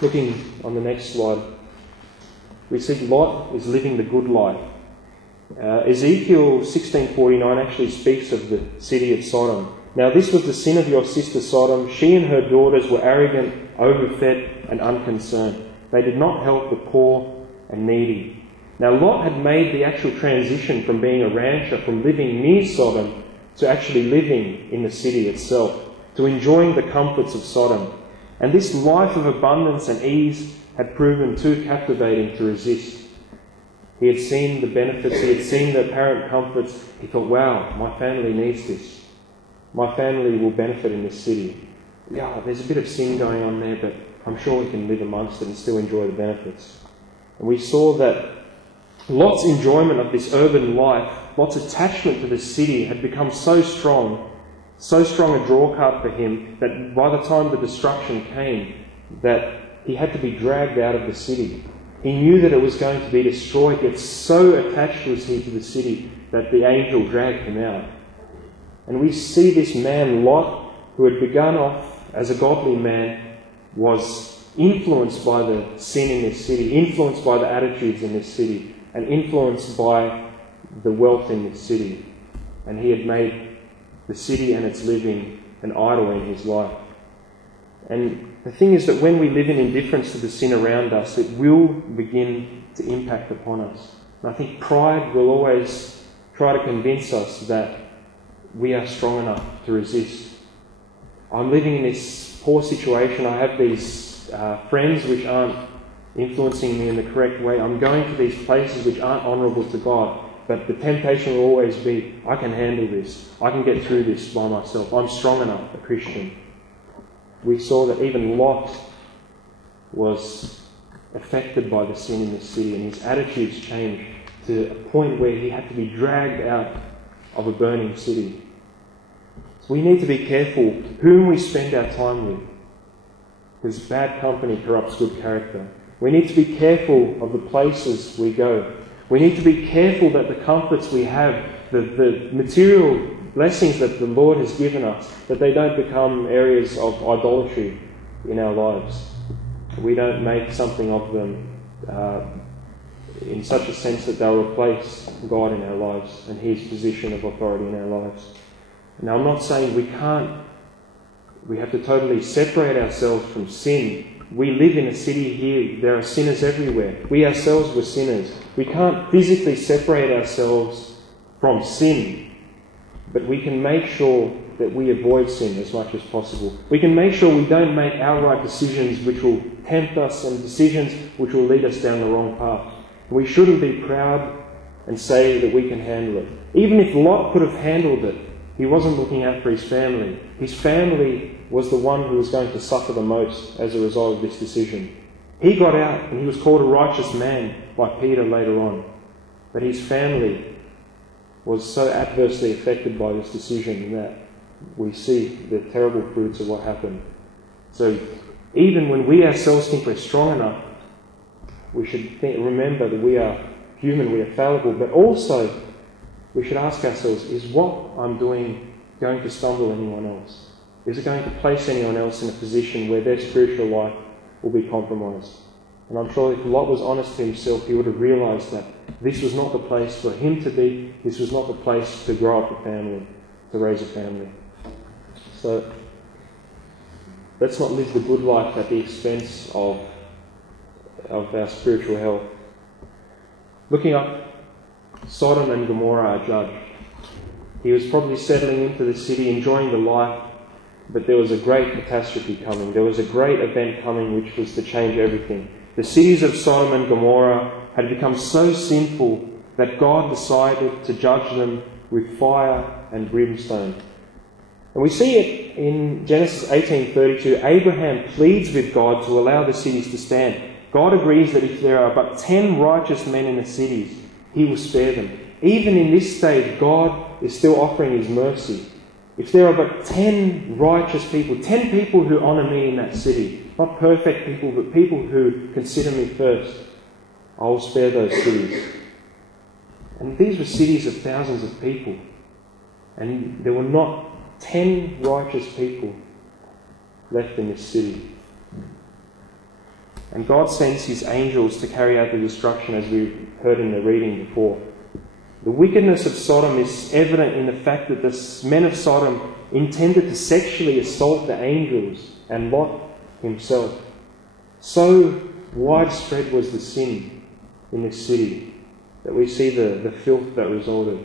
Looking on the next slide, we see Lot is living the good life. Ezekiel 16:49 actually speaks of the city of Sodom. Now this was the sin of your sister Sodom. She and her daughters were arrogant, overfed and unconcerned. They did not help the poor and needy. Now Lot had made the actual transition from being a rancher, from living near Sodom, to actually living in the city itself, to enjoying the comforts of Sodom. And this life of abundance and ease had proven too captivating to resist. He had seen the benefits, he had seen the apparent comforts. He thought, wow, my family needs this. My family will benefit in this city. Yeah, there's a bit of sin going on there, but I'm sure we can live amongst it and still enjoy the benefits. And we saw that Lot's enjoyment of this urban life, Lot's attachment to the city had become so strong a draw card for him, that by the time the destruction came, that he had to be dragged out of the city. He knew that it was going to be destroyed, yet so attached was he to the city that the angel dragged him out. And we see this man, Lot, who had begun off as a godly man, was influenced by the sin in this city, influenced by the attitudes in this city, and influenced by the wealth in this city. And he had made the city and its living an idol in his life. And the thing is that when we live in indifference to the sin around us, it will begin to impact upon us. And I think pride will always try to convince us that we are strong enough to resist. I'm living in this poor situation. I have these friends which aren't influencing me in the correct way. I'm going to these places which aren't honourable to God. But the temptation will always be, I can handle this. I can get through this by myself. I'm strong enough, a Christian. We saw that even Lot was affected by the sin in the city, and his attitudes changed to a point where he had to be dragged out of a burning city. So we need to be careful whom we spend our time with, because bad company corrupts good character. We need to be careful of the places we go. We need to be careful that the comforts we have, the material blessings that the Lord has given us, that they don't become areas of idolatry in our lives. We don't make something of them in such a sense that they'll replace God in our lives and His position of authority in our lives. Now, I'm not saying we have to totally separate ourselves from sin. We live in a city here. There are sinners everywhere. We ourselves were sinners. We can't physically separate ourselves from sin, but we can make sure that we avoid sin as much as possible. We can make sure we don't make outright decisions which will tempt us and decisions which will lead us down the wrong path. We shouldn't be proud and say that we can handle it. Even if Lot could have handled it, he wasn't looking out for his family. His family was the one who was going to suffer the most as a result of this decision. He got out and he was called a righteous man by Peter later on. But his family was so adversely affected by this decision that we see the terrible fruits of what happened. So even when we ourselves think we're strong enough, we should remember that we are human, we are fallible, but also we should ask ourselves, is what I'm doing going to stumble anyone else? Is it going to place anyone else in a position where their spiritual life will be compromised? And I'm sure if Lot was honest to himself, he would have realised that this was not the place for him to be, this was not the place to grow up a family, to raise a family. So let's not live the good life at the expense of our spiritual health. Looking up, Sodom and Gomorrah are judged. He was probably settling into the city, enjoying the life, but there was a great catastrophe coming. There was a great event coming which was to change everything. The cities of Sodom and Gomorrah had become so sinful that God decided to judge them with fire and brimstone. And we see it in Genesis 18:32. Abraham pleads with God to allow the cities to stand. God agrees that if there are but 10 righteous men in the cities, He will spare them. Even in this stage, God is still offering His mercy. If there are but 10 righteous people, 10 people who honour me in that city, not perfect people, but people who consider me first, I will spare those cities. And these were cities of thousands of people. And there were not 10 righteous people left in this city. And God sends his angels to carry out the destruction, as we heard in the reading before. The wickedness of Sodom is evident in the fact that the men of Sodom intended to sexually assault the angels and Lot himself. So widespread was the sin in this city that we see the filth that resulted.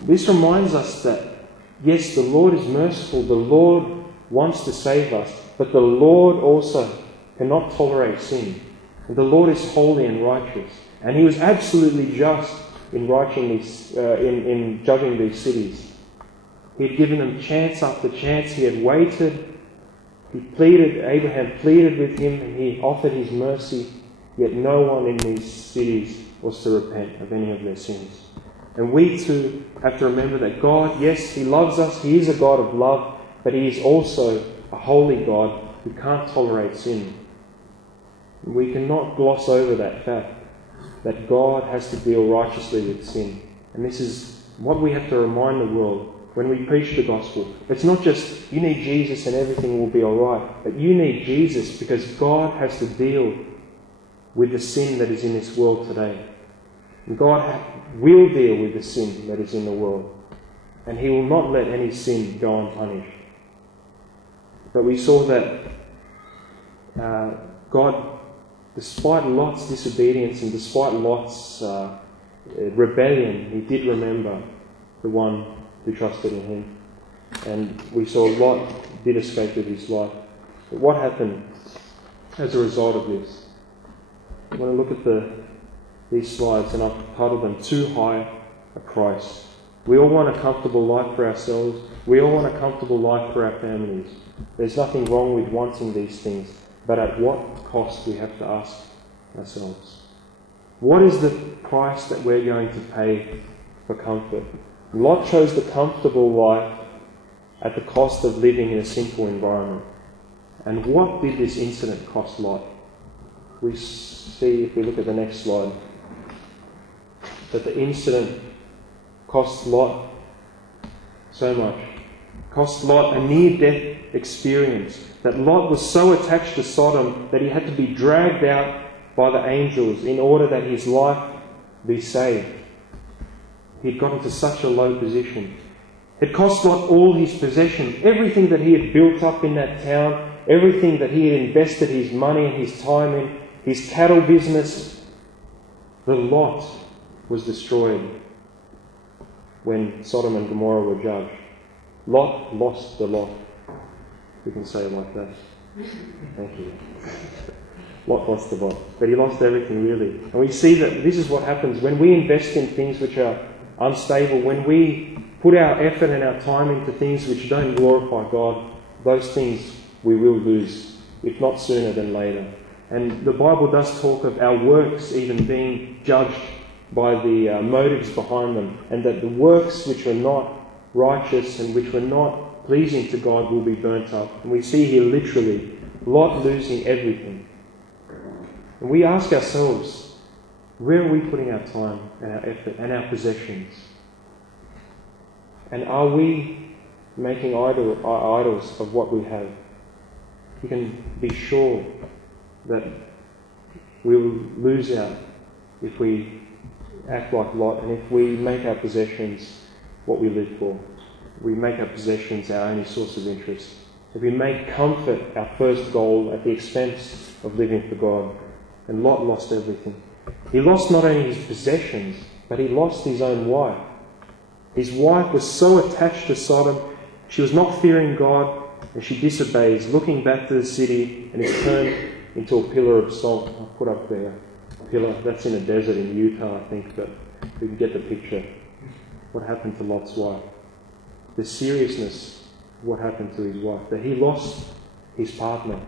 This reminds us that, yes, the Lord is merciful, the Lord wants to save us, but the Lord also cannot tolerate sin. The Lord is holy and righteous, and he was absolutely just in judging these cities. He had given them chance after chance. He had waited. Abraham pleaded with him, and he offered his mercy, yet no one in these cities was to repent of any of their sins. And we too have to remember that God, yes, he loves us, he is a God of love, but he is also a holy God who can't tolerate sin. We cannot gloss over that fact, that God has to deal righteously with sin. And this is what we have to remind the world when we preach the gospel. It's not just, you need Jesus and everything will be alright, but you need Jesus because God has to deal with the sin that is in this world today. And God will deal with the sin that is in the world, and he will not let any sin go unpunished. But we saw that God, despite Lot's disobedience and despite Lot's rebellion, he did remember the one who trusted in him. And we saw Lot did escape with his life. But what happened as a result of this? I want to look at these slides, and I've titled them Too High a Price. We all want a comfortable life for ourselves. We all want a comfortable life for our families. There's nothing wrong with wanting these things, but at what cost we have to ask ourselves. What is the price that we're going to pay for comfort? Lot chose the comfortable life at the cost of living in a simple environment. And what did this incident cost Lot? We see, if we look at the next slide, that the incident cost Lot so much. Cost Lot a near-death experience. That Lot was so attached to Sodom that he had to be dragged out by the angels in order that his life be saved. He'd gotten to such a low position. It cost Lot all his possessions, everything that he had built up in that town, everything that he had invested his money and his time in, his cattle business. The lot was destroyed when Sodom and Gomorrah were judged. Lot lost the lot. We can say it like that. Thank you. Lot lost the lot. But he lost everything, really. And we see that this is what happens when we invest in things which are unstable, when we put our effort and our time into things which don't glorify God, those things we will lose, if not sooner than later. And the Bible does talk of our works even being judged by the motives behind them, and that the works which were not righteous and which were not pleasing to God will be burnt up. And we see here literally Lot losing everything. And we ask ourselves, where are we putting our time and our effort and our possessions? And are we making idols of what we have? You can be sure that we will lose out if we act like Lot, and if we make our possessions what we live for. We make our possessions our only source of interest. If we make comfort our first goal at the expense of living for God. And Lot lost everything. He lost not only his possessions, but he lost his own wife. His wife was so attached to Sodom, she was not fearing God, and she disobeys, looking back to the city, and is turned into a pillar of salt. I'll put up there a pillar. That's in a desert in Utah, I think, but we can get the picture. What happened to Lot's wife? The seriousness of what happened to his wife. That he lost his partner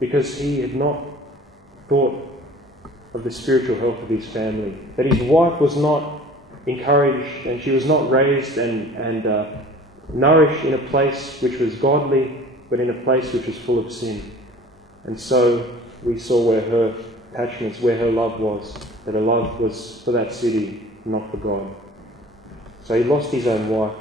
because he had not thought of the spiritual health of his family. That his wife was not encouraged and she was not raised and nourished in a place which was godly, but in a place which was full of sin. And so we saw where her attachments, where her love was, that her love was for that city, not for God. So he lost his own wife.